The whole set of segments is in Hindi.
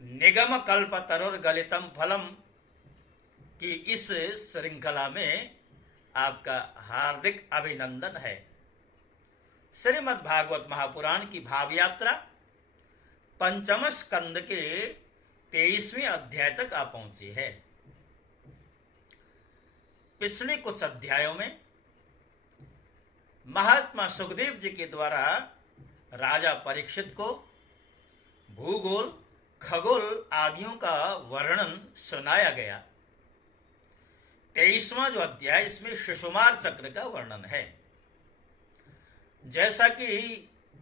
निगम कल्प तरुर गलितम फलम की इस श्रृंखला में आपका हार्दिक अभिनंदन है। श्रीमद् भागवत महापुराण की भाव यात्रा पंचम स्कंद के 23वें अध्याय तक आ पहुंची है। पिछले कुछ अध्यायों में महात्मा सुखदेव जी के द्वारा राजा परीक्षित को भूगोल खगोल आदियों का वर्णन सुनाया गया। 23वां जो अध्याय, इसमें शिशुमार चक्र का वर्णन है। जैसा कि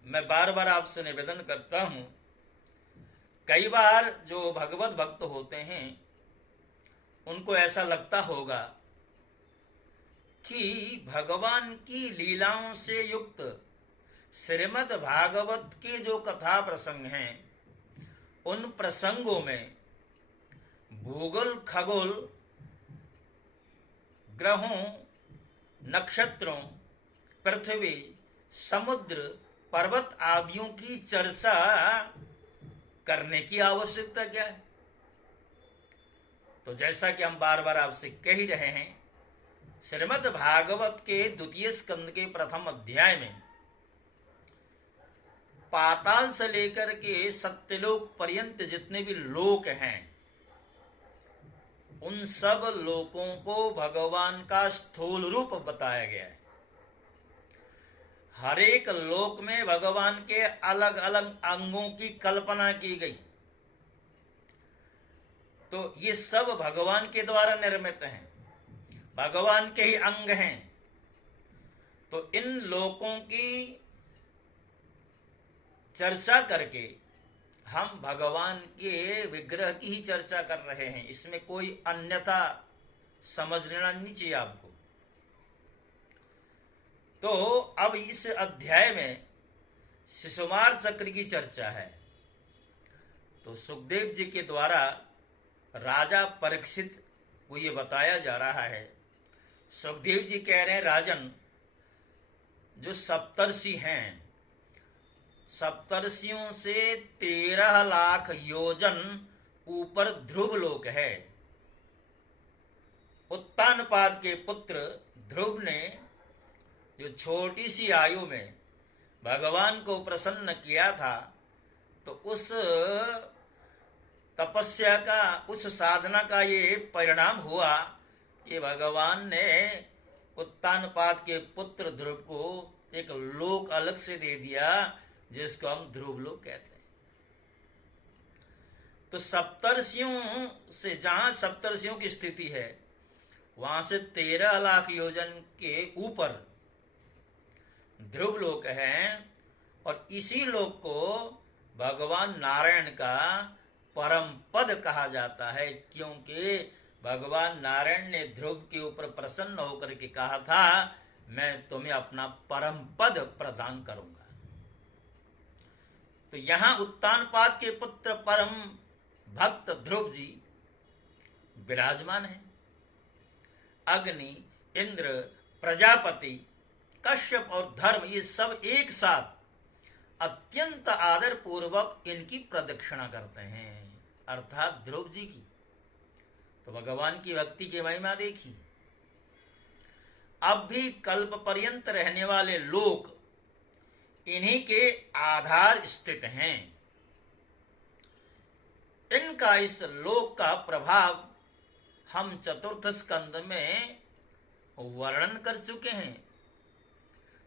मैं बार बार आपसे निवेदन करता हूं, कई बार जो भगवत भक्त होते हैं उनको ऐसा लगता होगा कि भगवान की लीलाओं से युक्त श्रीमद् भागवत के जो कथा प्रसंग हैं उन प्रसंगों में भूगोल खगोल ग्रहों नक्षत्रों पृथ्वी समुद्र पर्वत आदियों की चर्चा करने की आवश्यकता क्या है। तो जैसा कि हम बार बार आपसे कह ही रहे हैं, श्रीमद् भागवत के द्वितीय स्कंद के प्रथम अध्याय में पाताल से लेकर के सत्यलोक पर्यंत जितने भी लोक हैं उन सब लोकों को भगवान का स्थूल रूप बताया गया है। हर एक लोक में भगवान के अलग अलग अंगों की कल्पना की गई। तो ये सब भगवान के द्वारा निर्मित हैं, भगवान के ही अंग हैं। तो इन लोकों की चर्चा करके हम भगवान के विग्रह की ही चर्चा कर रहे हैं। इसमें कोई अन्यथा समझ लेना नहीं चाहिए आपको। तो अब इस अध्याय में शिशुमार चक्र की चर्चा है। तो सुखदेव जी के द्वारा राजा परीक्षित को ये बताया जा रहा है। सुखदेव जी कह रहे हैं, राजन, जो सप्तर्षि हैं, सप्तर्षियों से 13 लाख योजन ऊपर ध्रुव लोक है। उत्तानपाद के पुत्र ध्रुव ने जो छोटी सी आयु में भगवान को प्रसन्न किया था, तो उस तपस्या का, उस साधना का ये परिणाम हुआ कि भगवान ने उत्तानपाद के पुत्र ध्रुव को एक लोक अलग से दे दिया जिसको हम ध्रुव लोक कहते हैं। तो सप्तर्षियों से, जहां सप्तर्षियों की स्थिति है वहां से 13 लाख योजन के ऊपर ध्रुव लोक है। और इसी लोक को भगवान नारायण का परम पद कहा जाता है, क्योंकि भगवान नारायण ने ध्रुव के ऊपर प्रसन्न होकर के कहा था, मैं तुम्हें अपना परम पद प्रदान करूंगा। तो यहां उत्तानपाद के पुत्र परम भक्त ध्रुव जी विराजमान है। अग्नि, इंद्र, प्रजापति, कश्यप और धर्म, ये सब एक साथ अत्यंत आदर पूर्वक इनकी प्रदक्षिणा करते हैं, अर्थात ध्रुव जी की। तो भगवान की भक्ति की महिमा देखी। अब भी कल्प पर्यंत रहने वाले लोक इन्हीं के आधार स्थित हैं। इनका इस लोक का प्रभाव हम चतुर्थ स्कंद में वर्णन कर चुके हैं।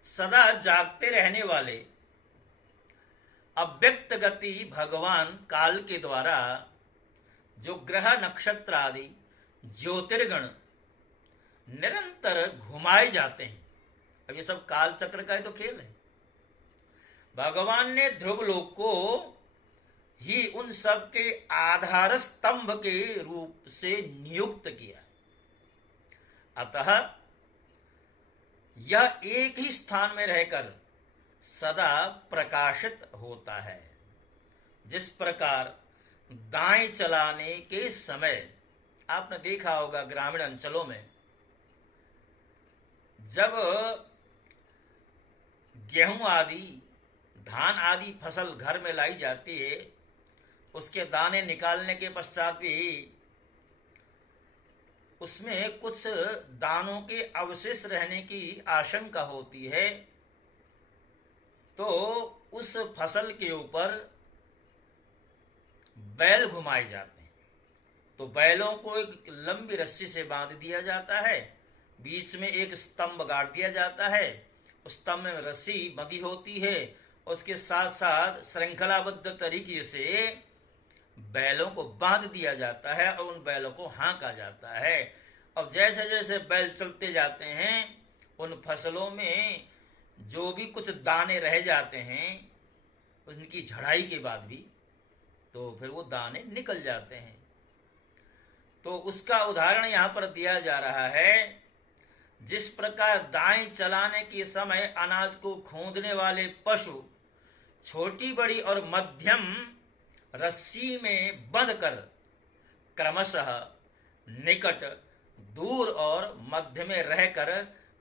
सदा जागते रहने वाले अव्यक्त गति भगवान काल के द्वारा जो ग्रह नक्षत्र आदि ज्योतिर्गण निरंतर घुमाए जाते हैं। अब ये सब काल चक्र का ही तो खेल है। भगवान ने ध्रुव लोक को ही उन सब के आधार स्तंभ के रूप से नियुक्त किया। अतः यह एक ही स्थान में रहकर सदा प्रकाशित होता है। जिस प्रकार दाएं चलाने के समय आपने देखा होगा ग्रामीण अंचलों में, जब गेहूं आदि धान आदि फसल घर में लाई जाती है उसके दाने निकालने के पश्चात भी उसमें कुछ दानों के अवशेष रहने की आशंका होती है, तो उस फसल के ऊपर बैल घुमाए जाते हैं। तो बैलों को एक लंबी रस्सी से बांध दिया जाता है, बीच में एक स्तंभ गाड़ दिया जाता है, उस स्तंभ में रस्सी बंधी होती है, उसके साथ साथ श्रृंखलाबद्ध तरीके से बैलों को बांध दिया जाता है और उन बैलों को हाँका जाता है। अब जैसे जैसे बैल चलते जाते हैं, उन फसलों में जो भी कुछ दाने रह जाते हैं, उनकी झड़ाई के बाद भी तो फिर वो दाने निकल जाते हैं। तो उसका उदाहरण यहाँ पर दिया जा रहा है। जिस प्रकार दाएं चलाने के समय अनाज को खोदने वाले पशु छोटी बड़ी और मध्यम रस्सी में बंधकर क्रमशः निकट, दूर और मध्य में रहकर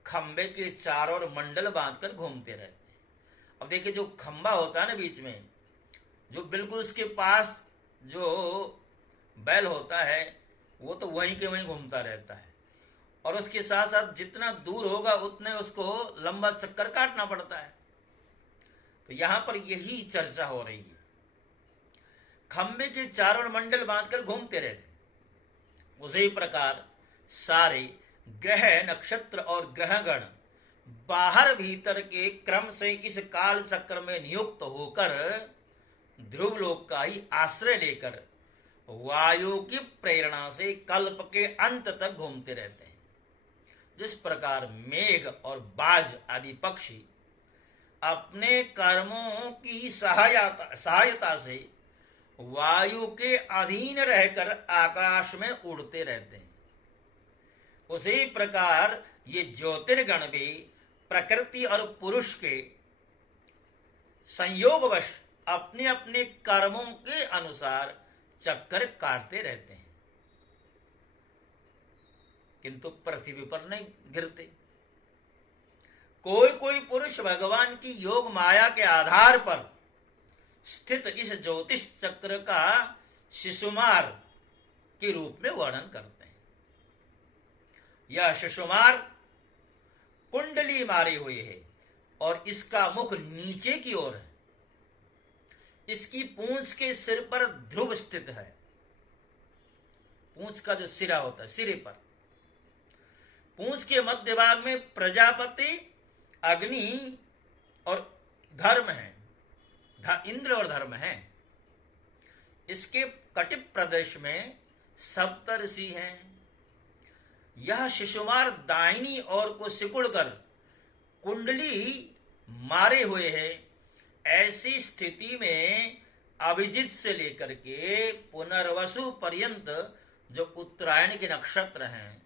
खंबे के चारों ओर मंडल बांधकर घूमते रहते हैं। अब देखिए, जो खंबा होता है ना बीच में, जो बिल्कुल उसके पास जो बैल होता है वो तो वहीं के वहीं घूमता रहता है, और उसके साथ साथ जितना दूर होगा उतने उसको लंबा चक्कर काटना पड़ता है। तो यहां पर यही चर्चा हो रही है। खंबे के चारों ओर मंडल बांधकर घूमते रहते। उसी प्रकार सारे ग्रह, नक्षत्र और ग्रहगण बाहर भीतर के क्रम से इस काल चक्र में नियुक्त होकर ध्रुवलोक का ही आश्रय लेकर वायु की प्रेरणा से कल्प के अंत तक घूमते रहते हैं। जिस प्रकार मेघ और बाज आदि पक्षी अपने कर्मों की सहायता से वायु के अधीन रहकर आकाश में उड़ते रहते हैं, उसी प्रकार ये ज्योतिर्गण भी प्रकृति और पुरुष के संयोगवश अपने अपने कर्मों के अनुसार चक्कर काटते रहते हैं, किंतु पृथ्वी पर नहीं गिरते। कोई कोई पुरुष भगवान की योग माया के आधार पर स्थित इस ज्योतिष चक्र का शिशुमार के रूप में वर्णन करते हैं। यह शिशुमार कुंडली मारे हुए है और इसका मुख नीचे की ओर है। इसकी पूंछ के सिर पर ध्रुव स्थित है। पूंछ का जो सिरा होता है, सिरे पर पूंछ के मध्य भाग में प्रजापति, अग्नि और धर्म है, इंद्र और धर्म है। इसके कटिप प्रदेश में सप्तऋषि हैं। यह शिशुमार दाहिनी ओर को सिकुड़कर कुंडली मारे हुए है। ऐसी स्थिति में अभिजित से लेकर के पुनर्वसु पर्यंत जो उत्तरायण के नक्षत्र हैं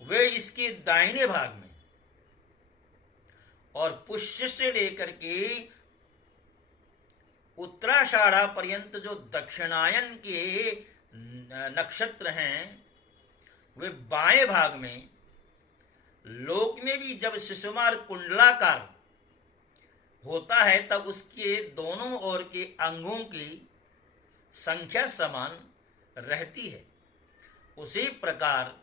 वे इसके दाहिने भाग में, और पुष्य से लेकर के उत्तराषाढ़ा पर्यंत जो दक्षिणायन के नक्षत्र हैं वे बाएं भाग में। लोक में भी जब शिशुमार कुंडलाकार होता है तब उसके दोनों ओर के अंगों की संख्या समान रहती है। उसी प्रकार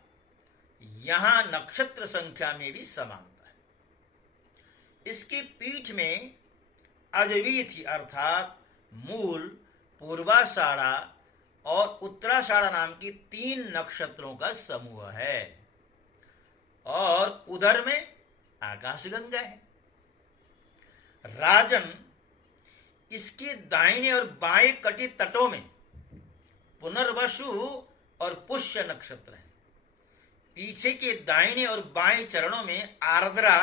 यहां नक्षत्र संख्या में भी समानता है। इसकी पीठ में अजवीथी अर्थात मूल, पूर्वाषाढ़ा और उत्तराषाढ़ा नाम की 3 नक्षत्रों का समूह है, और उधर में आकाशगंगा है। राजन, इसके दाहिने और बाएं कटी तटों में पुनर्वसु और पुष्य नक्षत्र हैं। पीछे के दाहिने और बाएं चरणों में आर्द्रा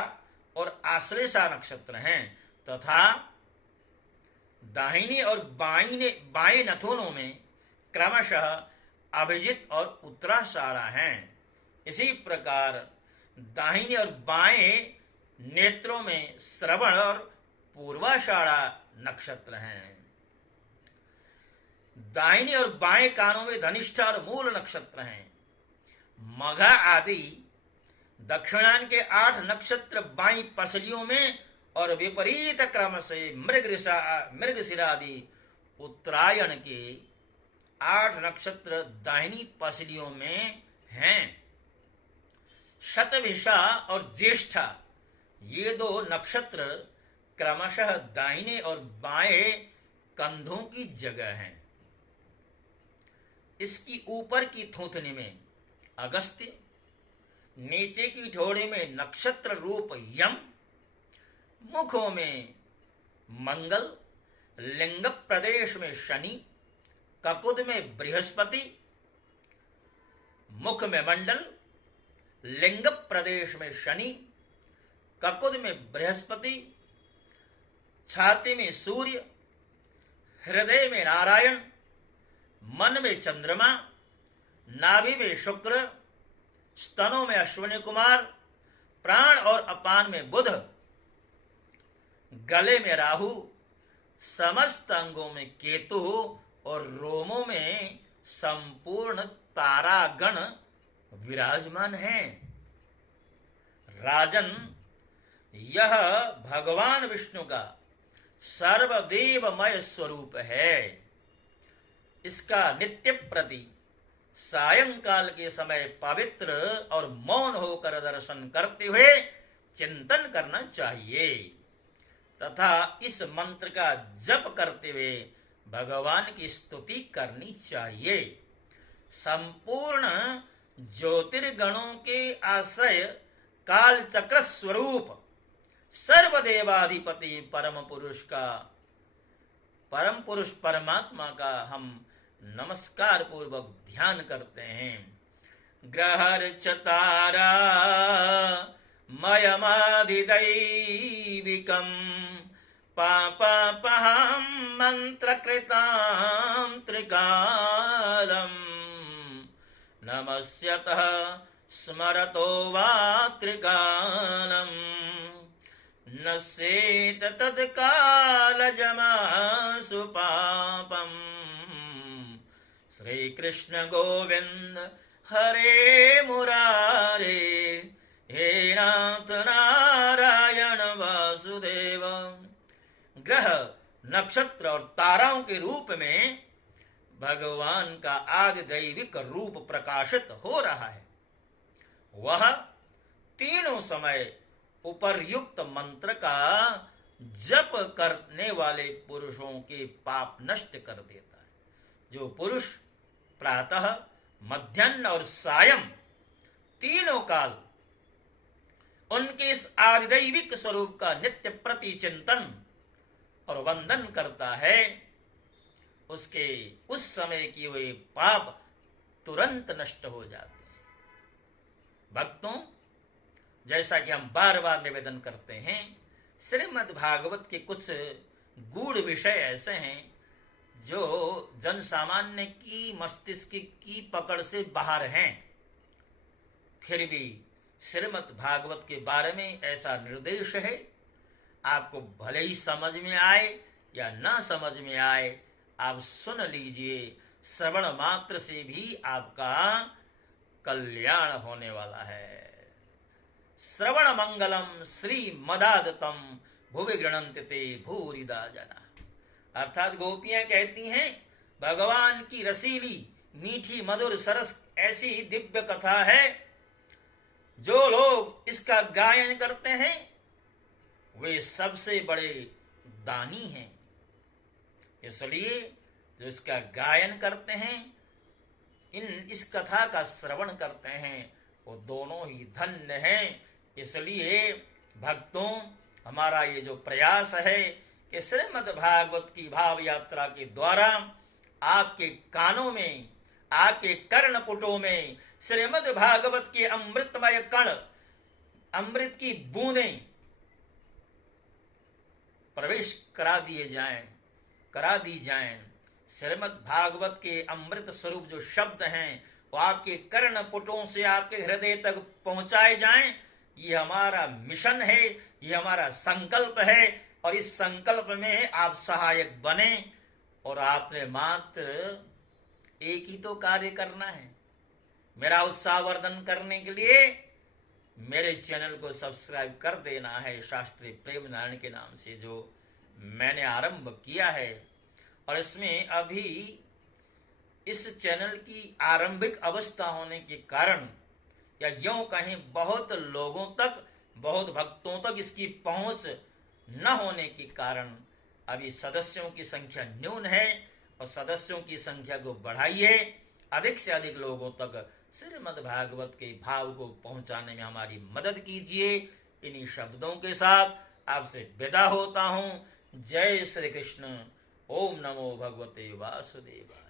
और आश्लेषा नक्षत्र हैं, तथा दाहिने और बाएं नथुनों में क्रमशः अभिजित और उत्तराषाढ़ा हैं। इसी प्रकार दाहिने और बाएं नेत्रों में श्रवण और पूर्वाषाढ़ा नक्षत्र हैं। दाहिने और बाएं कानों में धनिष्ठा और मूल नक्षत्र हैं। मघा आदि दक्षिणायन के 8 नक्षत्र बाईं पसलियों में और विपरीत क्रम से मृगशिरा आदि उत्तरायण के 8 नक्षत्र दाहिनी पसलियों में हैं। शतभिषा और ज्येष्ठा ये 2 नक्षत्र क्रमशः दाहिने और बाएं कंधों की जगह हैं। इसकी ऊपर की थूथनी में अगस्त्य, नीचे की ठोड़ी में नक्षत्र रूप यम, मुखों में मंगल, लिंग प्रदेश में शनि, ककुद में बृहस्पति, मुख में मंडल, लिंग प्रदेश में शनि, ककुद में बृहस्पति, छाती में सूर्य, हृदय में नारायण, मन में चंद्रमा, नाभि में शुक्र, स्तनों में अश्विनी कुमार, प्राण और अपान में बुध, गले में राहु, समस्त अंगों में केतु और रोमों में संपूर्ण तारागण विराजमान हैं। राजन, यह भगवान विष्णु का सर्वदेवमय स्वरूप है। इसका नित्य प्रति सायंकाल के समय पवित्र और मौन होकर दर्शन करते हुए चिंतन करना चाहिए तथा इस मंत्र का जप करते हुए भगवान की स्तुति करनी चाहिए। संपूर्ण ज्योतिर्गणों के आश्रय काल चक्र स्वरूप सर्वदेवाधिपति परम पुरुष परमात्मा का हम नमस्कार पूर्वक ध्यान करते हैं। ग्रहर्चतारा मयमादिदैविकं पापापहं मंत्रकृतां त्रिकालं नमस्यतः स्मरतो वा त्रिकालं नश्येत तत्कालजमासु पापम्। श्री कृष्ण गोविंद हरे मुरारे, हे नाथ नारायण वासुदेव। ग्रह, नक्षत्र और ताराओं के रूप में भगवान का आदि दैविक रूप प्रकाशित हो रहा है। वह तीनों समय उपर्युक्त मंत्र का जप करने वाले पुरुषों के पाप नष्ट कर देता है। जो पुरुष प्रातः, मध्याह्न और सायं तीनों काल उनके इस आदिदैविक स्वरूप का नित्य प्रति चिंतन और वंदन करता है, उसके उस समय किए हुए पाप तुरंत नष्ट हो जाते हैं। भक्तों, जैसा कि हम बार बार निवेदन करते हैं, श्रीमद् भागवत के कुछ गूढ़ विषय ऐसे हैं जो जन सामान्य की मस्तिष्क की पकड़ से बाहर हैं। फिर भी श्रीमद् भागवत के बारे में ऐसा निर्देश है, आपको भले ही समझ में आए या ना समझ में आए, आप सुन लीजिए। श्रवण मात्र से भी आपका कल्याण होने वाला है। श्रवण मंगलम श्री मदादतम भुवि गृणन्ति ते भूरिदा जना। अर्थात गोपियां कहती हैं, भगवान की रसीली मीठी मधुर सरस ऐसी दिव्य कथा है, जो लोग इसका गायन करते हैं वे सबसे बड़े दानी हैं। इसलिए जो इसका गायन करते हैं, इस कथा का श्रवण करते हैं, वो दोनों ही धन्य हैं। इसलिए भक्तों, हमारा ये जो प्रयास है कि श्रीमद् भागवत की भाव यात्रा के द्वारा आपके कानों में, आपके कर्णपुटों में श्रीमद् भागवत के अमृतमय कण, अमृत की बूंदें प्रवेश करा दी जाएं। श्रीमद् भागवत के अमृत स्वरूप जो शब्द हैं वो आपके कर्णपुटों से आपके हृदय तक पहुंचाए जाएं। ये हमारा मिशन है, ये हमारा संकल्प है, और इस संकल्प में आप सहायक बने। और आपने मात्र एक ही तो कार्य करना है, मेरा उत्साहवर्धन करने के लिए मेरे चैनल को सब्सक्राइब कर देना है। शास्त्री प्रेम नारायण के नाम से जो मैंने आरंभ किया है, और इसमें अभी इस चैनल की आरंभिक अवस्था होने के कारण, या यूं कहें बहुत लोगों तक, बहुत भक्तों तक इसकी पहुंच न होने के कारण अभी सदस्यों की संख्या न्यून है, और सदस्यों की संख्या को बढ़ाइए, अधिक से अधिक लोगों तक श्रीमद् भागवत के भाव को पहुंचाने में हमारी मदद कीजिए। इन्हीं शब्दों के साथ आपसे विदा होता हूं। जय श्री कृष्ण। ओम नमो भगवते वासुदेवाय।